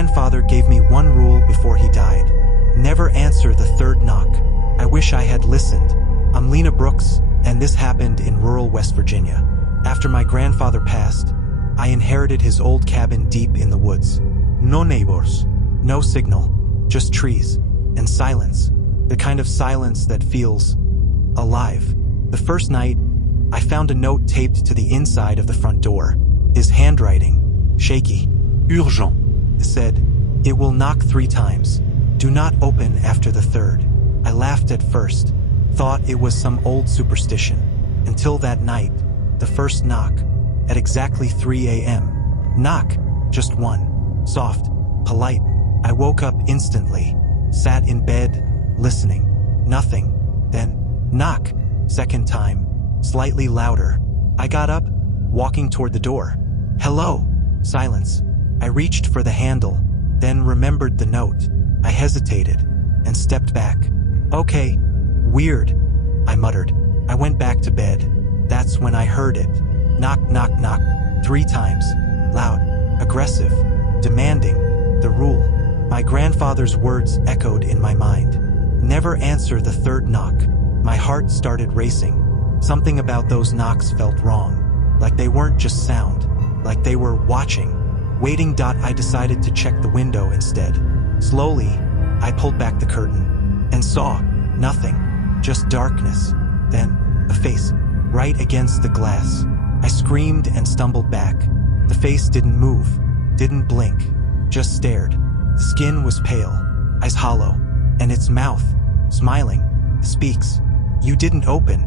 grandfather gave me one rule before he died. Never answer the third knock. I wish I had listened. I'm Lena Brooks, and this happened in rural West Virginia. After my grandfather passed, I inherited his old cabin deep in the woods. No neighbors, no signal, just trees and silence. The kind of silence that feels alive. The first night, I found a note taped to the inside of the front door. His handwriting, shaky. Urgent. It said, "It will knock 3 times. Do not open after the third." I laughed at first, thought it was some old superstition. Until that night, the first knock, at exactly 3 a.m. Knock, just one. Soft, polite. I woke up instantly, sat in bed, listening. Nothing. Then, knock. Second time, slightly louder. I got up, walking toward the door. Hello. Silence. I reached for the handle, then remembered the note. I hesitated and stepped back. Okay, weird, I muttered. I went back to bed. That's when I heard it. Knock, knock, knock. 3 times. Loud, aggressive, demanding. The rule. My grandfather's words echoed in my mind. Never answer the third knock. My heart started racing. Something about those knocks felt wrong. Like they weren't just sound. Like they were watching. Waiting. I decided to check the window instead. Slowly, I pulled back the curtain and saw nothing. Just darkness. Then, a face. Right against the glass. I screamed and stumbled back. The face didn't move. Didn't blink. Just stared. The skin was pale. Eyes hollow. And its mouth, smiling, speaks. You didn't open.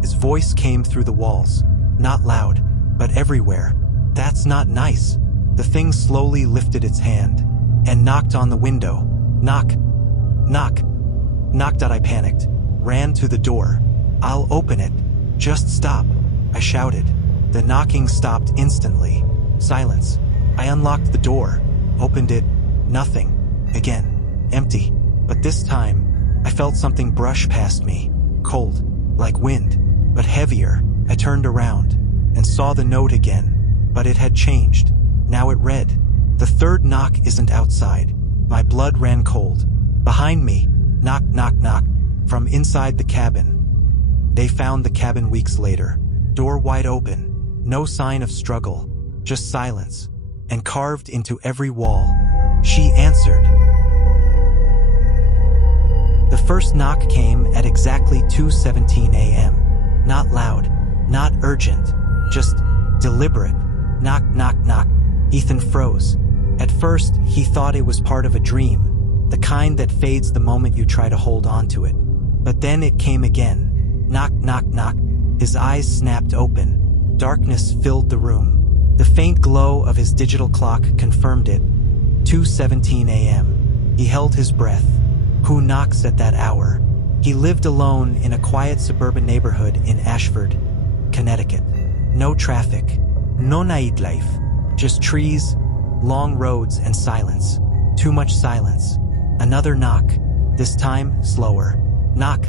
His voice came through the walls. Not loud, but everywhere. That's not nice. The thing slowly lifted its hand and knocked on the window. Knock. Knock. Knocked. I panicked. Ran to the door. I'll open it. Just stop, I shouted. The knocking stopped instantly. Silence. I unlocked the door, opened it. Nothing. Again. Empty. But this time, I felt something brush past me. Cold. Like wind. But heavier. I turned around and saw the note again. But it had changed. Now it read, "The third knock isn't outside." My blood ran cold. Behind me. Knock, knock, knock. From inside the cabin. They found the cabin weeks later. Door wide open. No sign of struggle. Just silence. And carved into every wall. She answered. The first knock came at exactly 2:17 a.m. Not loud. Not urgent. Just deliberate. Knock, knock, knock. Ethan froze. At first, he thought it was part of a dream. The kind that fades the moment you try to hold on to it. But then it came again. Knock, knock, knock. His eyes snapped open. Darkness filled the room. The faint glow of his digital clock confirmed it. 2:17 a.m. He held his breath. Who knocks at that hour? He lived alone in a quiet suburban neighborhood in Ashford, Connecticut. No traffic. No nightlife. Just trees, long roads, and silence. Too much silence. Another knock. This time, slower. Knock.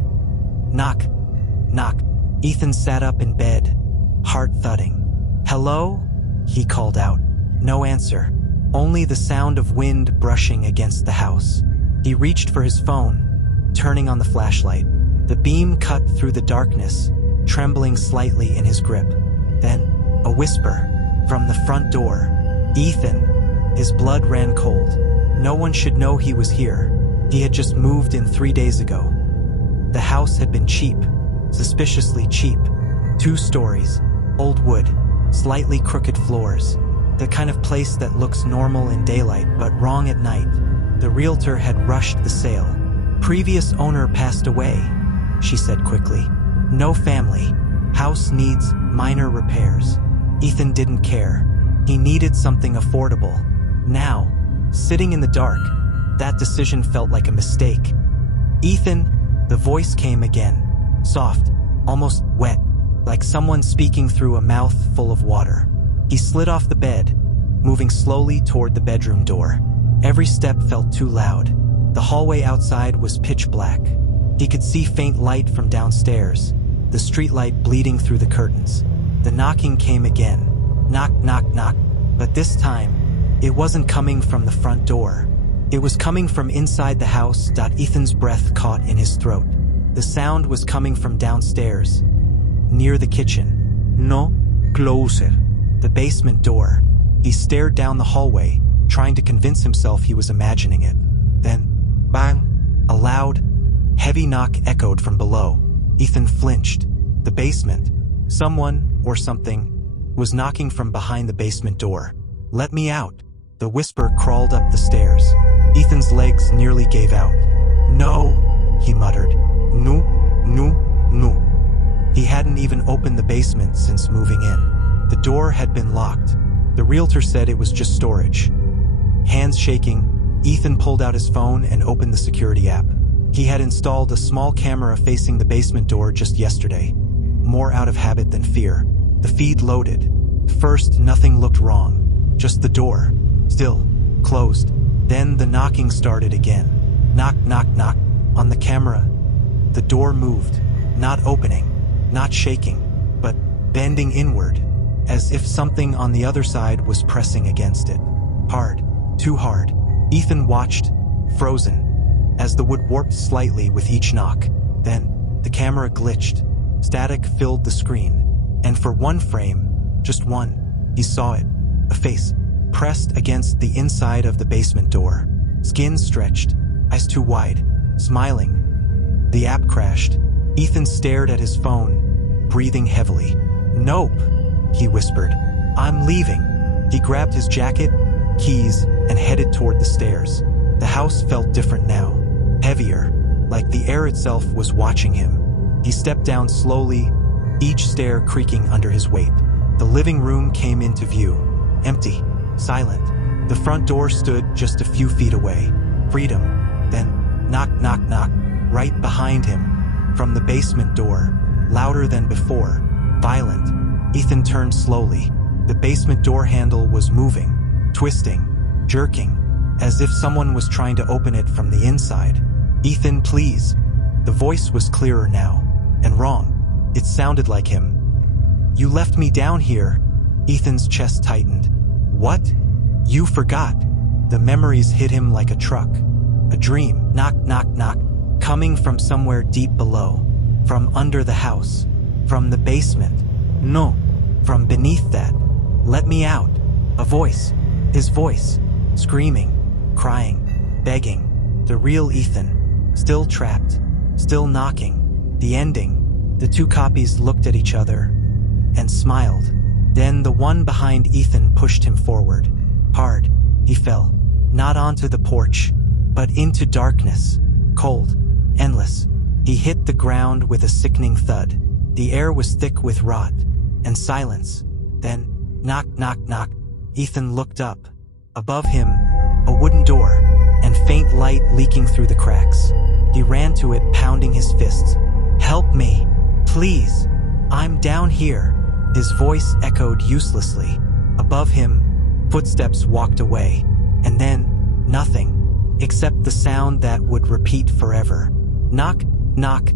Knock. Knock. Ethan sat up in bed, heart thudding. "Hello?" he called out. No answer. Only the sound of wind brushing against the house. He reached for his phone, turning on the flashlight. The beam cut through the darkness, trembling slightly in his grip. Then, a whisper from the front door. "Ethan." His blood ran cold. No one should know he was here. He had just moved in 3 days ago. The house had been cheap, suspiciously cheap. 2 stories, old wood, slightly crooked floors. The kind of place that looks normal in daylight but wrong at night. The realtor had rushed the sale. "Previous owner passed away," she said quickly. "No family. House needs minor repairs." Ethan didn't care. He needed something affordable. Now, sitting in the dark, that decision felt like a mistake. "Ethan," the voice came again. Soft, almost wet, like someone speaking through a mouth full of water. He slid off the bed, moving slowly toward the bedroom door. Every step felt too loud. The hallway outside was pitch black. He could see faint light from downstairs, the streetlight bleeding through the curtains. The knocking came again. Knock, knock, knock. But this time, It wasn't coming from the front door. It was coming from inside the house. Ethan's breath caught in his throat. The sound was coming from downstairs, near the kitchen. No, closer. The basement door. He stared down the hallway, trying to convince himself he was imagining it. Then, bang! A loud, heavy knock echoed from below. Ethan flinched. The basement. Someone, or something, was knocking from behind the basement door. "Let me out." The whisper crawled up the stairs. Ethan's legs nearly gave out. "No," he muttered. "No, no, no." He hadn't even opened the basement since moving in. The door had been locked. The realtor said it was just storage. Hands shaking, Ethan pulled out his phone and opened the security app. He had installed a small camera facing the basement door just yesterday. More out of habit than fear. The feed loaded. First, nothing looked wrong. Just the door. Still, closed. Then the knocking started again. Knock, knock, knock. On the camera, the door moved. Not opening. Not shaking. But bending inward. As if something on the other side was pressing against it. Hard. Too hard. Ethan watched, frozen, as the wood warped slightly with each knock. Then, the camera glitched. Static filled the screen. And for one frame, just one, he saw it. A face, pressed against the inside of the basement door. Skin stretched, eyes too wide, smiling. The app crashed. Ethan stared at his phone, breathing heavily. "Nope," he whispered. "I'm leaving." He grabbed his jacket, keys, and headed toward the stairs. The house felt different now. Heavier, like the air itself was watching him. He stepped down slowly, each stair creaking under his weight. The living room came into view. Empty, silent. The front door stood just a few feet away. Freedom. Then, knock, knock, knock, right behind him. From the basement door, louder than before, violent. Ethan turned slowly. The basement door handle was moving, twisting, jerking, as if someone was trying to open it from the inside. "Ethan, please." The voice was clearer now, and wrong. It sounded like him. "You left me down here." Ethan's chest tightened. "What? You forgot." The memories hit him like a truck. A dream. Knock, knock, knock. Coming from somewhere deep below. From under the house. From the basement. No. From beneath that. "Let me out." A voice. His voice. Screaming. Crying. Begging. The real Ethan. Still trapped. Still knocking. The ending. The two copies looked at each other and smiled. Then the one behind Ethan pushed him forward. Hard. He fell. Not onto the porch, but into darkness. Cold. Endless. He hit the ground with a sickening thud. The air was thick with rot and silence. Then, knock, knock, knock. Ethan looked up. Above him, a wooden door, and faint light leaking through the cracks. He ran to it, pounding his fists. "Help me, please. I'm down here." His voice echoed uselessly. Above him, footsteps walked away, and then, nothing, except the sound that would repeat forever. Knock, knock,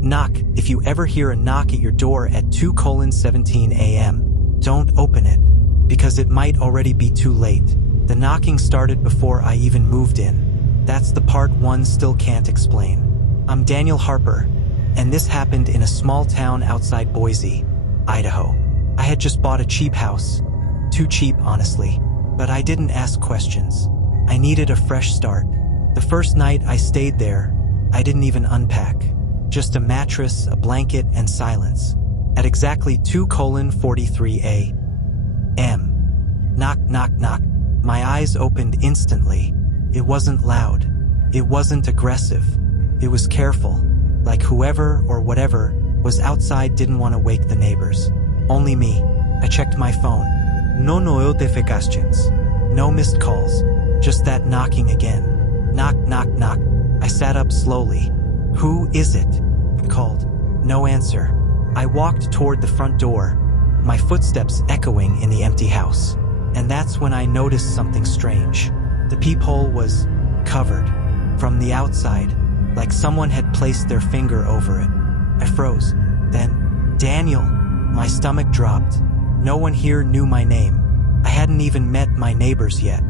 knock. If you ever hear a knock at your door at 2:17 a.m., don't open it, because it might already be too late. The knocking started before I even moved in. That's the part one still can't explain. I'm Daniel Harper, and this happened in a small town outside Boise, Idaho. I had just bought a cheap house. Too cheap, honestly. But I didn't ask questions. I needed a fresh start. The first night I stayed there, I didn't even unpack. Just a mattress, a blanket, and silence. At exactly 2:43 a.m. Knock, knock, knock. My eyes opened instantly. It wasn't loud. It wasn't aggressive. It was careful. Like whoever or whatever was outside didn't want to wake the neighbors. Only me. I checked my phone. No notifications. No missed calls. Just that knocking again. Knock, knock, knock. I sat up slowly. "Who is it?" I called. No answer. I walked toward the front door, my footsteps echoing in the empty house. And that's when I noticed something strange. The peephole was covered from the outside, like someone had placed their finger over it. I froze. Then, "Daniel." My stomach dropped. No one here knew my name. I hadn't even met my neighbors yet.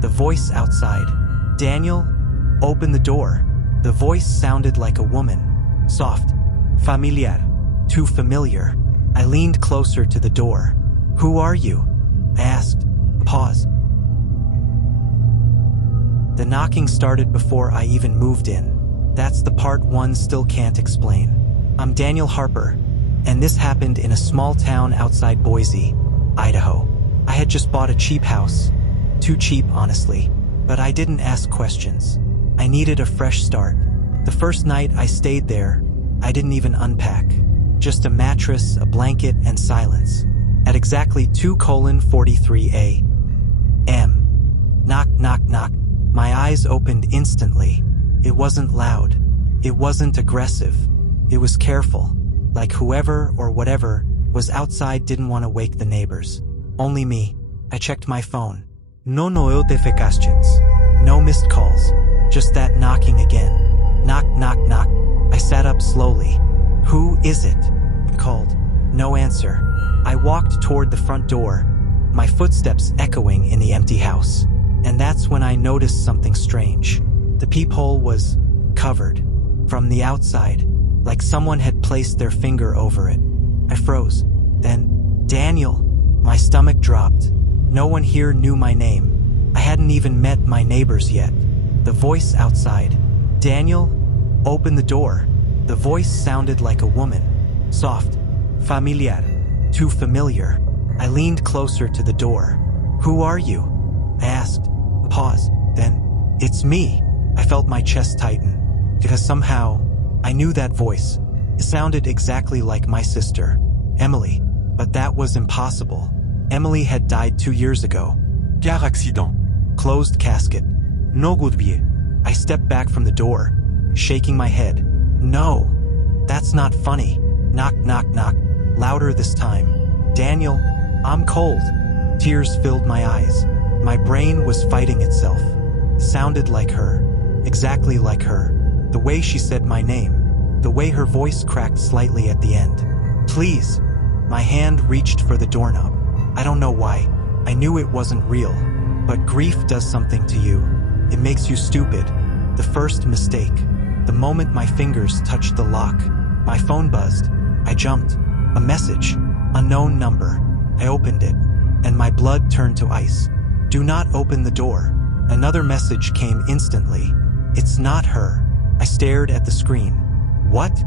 The voice outside. Daniel, open the door. The voice sounded like a woman. Soft. Familiar. Too familiar. I leaned closer to the door. Who are you? I asked. Pause. The knocking started before I even moved in. That's the part one still can't explain. I'm Daniel Harper, and this happened in a small town outside Boise, Idaho. I had just bought a cheap house. Too cheap, honestly. But I didn't ask questions. I needed a fresh start. The first night I stayed there, I didn't even unpack. Just a mattress, a blanket, and silence. At exactly 2:43 a.m. Knock, knock, knock. My eyes opened instantly. It wasn't loud. It wasn't aggressive. It was careful. Like whoever or whatever was outside didn't want to wake the neighbors. Only me. I checked my phone. No notifications. No missed calls. Just that knocking again. Knock, knock, knock. I sat up slowly. Who is it? I called. No answer. I walked toward the front door, my footsteps echoing in the empty house. And that's when I noticed something strange. The peephole was covered from the outside, like someone had placed their finger over it. I froze. Then, Daniel. My stomach dropped. No one here knew my name. I hadn't even met my neighbors yet. The voice outside. Daniel, open the door. The voice sounded like a woman. Soft. Familiar. Too familiar. I leaned closer to the door. Who are you? I asked. Pause. Then, it's me. I felt my chest tighten. Because somehow, I knew that voice. It sounded exactly like my sister, Emily. But that was impossible. Emily had died 2 years ago. Car accident. Closed casket. No good vie. I stepped back from the door, shaking my head. No, that's not funny. Knock, knock, knock. Louder this time. Daniel, I'm cold. Tears filled my eyes. My brain was fighting itself. Sounded like her. Exactly like her. The way she said my name. The way her voice cracked slightly at the end. Please. My hand reached for the doorknob. I don't know why. I knew it wasn't real. But grief does something to you. It makes you stupid. The first mistake. The moment my fingers touched the lock, my phone buzzed. I jumped. A message. Unknown number. I opened it, and my blood turned to ice. Do not open the door. Another message came instantly. It's not her. I stared at the screen. What?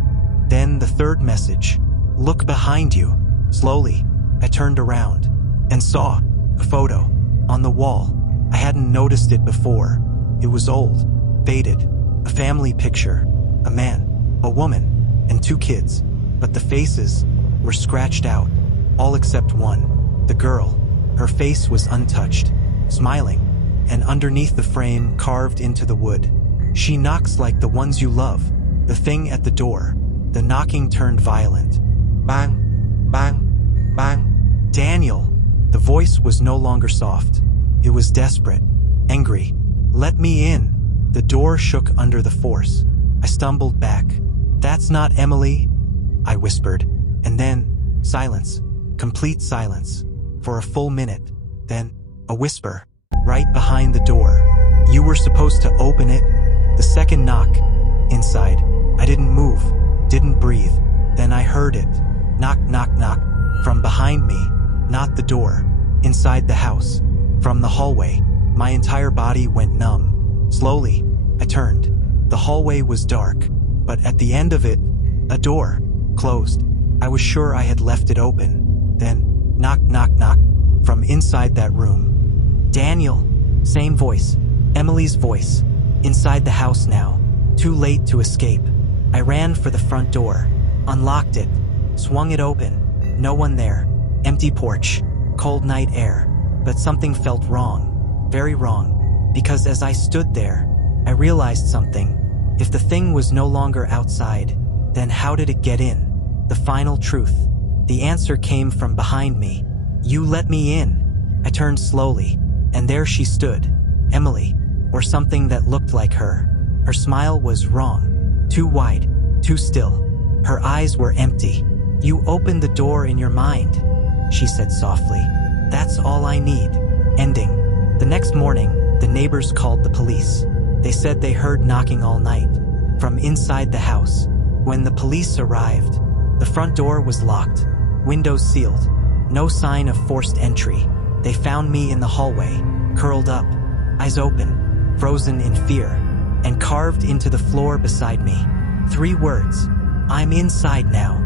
Then the third message. Look behind you. Slowly, I turned around and saw a photo on the wall. I hadn't noticed it before. It was old, faded, a family picture, a man, a woman, and 2 kids. But the faces were scratched out, all except one, the girl. Her face was untouched, smiling, and underneath the frame carved into the wood. She knocks like the ones you love. The thing at the door. The knocking turned violent. Bang, bang, bang. Daniel. The voice was no longer soft. It was desperate, angry. Let me in. The door shook under the force. I stumbled back. That's not Emily, I whispered. And then, silence. Complete silence. For a full minute. Then, a whisper. Right behind the door. You were supposed to open it. The second knock. Inside. I didn't move. Didn't breathe. Then I heard it. Knock, knock, knock. From behind me. Not the door. Inside the house. From the hallway. My entire body went numb. Slowly, I turned. The hallway was dark. But at the end of it, a door. Closed. I was sure I had left it open. Then, knock, knock, knock. From inside that room. Daniel. Same voice. Emily's voice. Inside the house now. Too late to escape. I ran for the front door. Unlocked it. Swung it open. No one there. Empty porch. Cold night air. But something felt wrong. Very wrong. Because as I stood there, I realized something. If the thing was no longer outside, then how did it get in? The final truth. The answer came from behind me. You let me in. I turned slowly, and there she stood. Emily. Or something that looked like her. Her smile was wrong. Too wide. Too still. Her eyes were empty. You opened the door in your mind, she said softly. That's all I need. Ending. The next morning, the neighbors called the police. They said they heard knocking all night from inside the house. When the police arrived, the front door was locked, windows sealed, no sign of forced entry. They found me in the hallway, curled up, eyes open, frozen in fear, and carved into the floor beside me. 3 words: I'm inside now.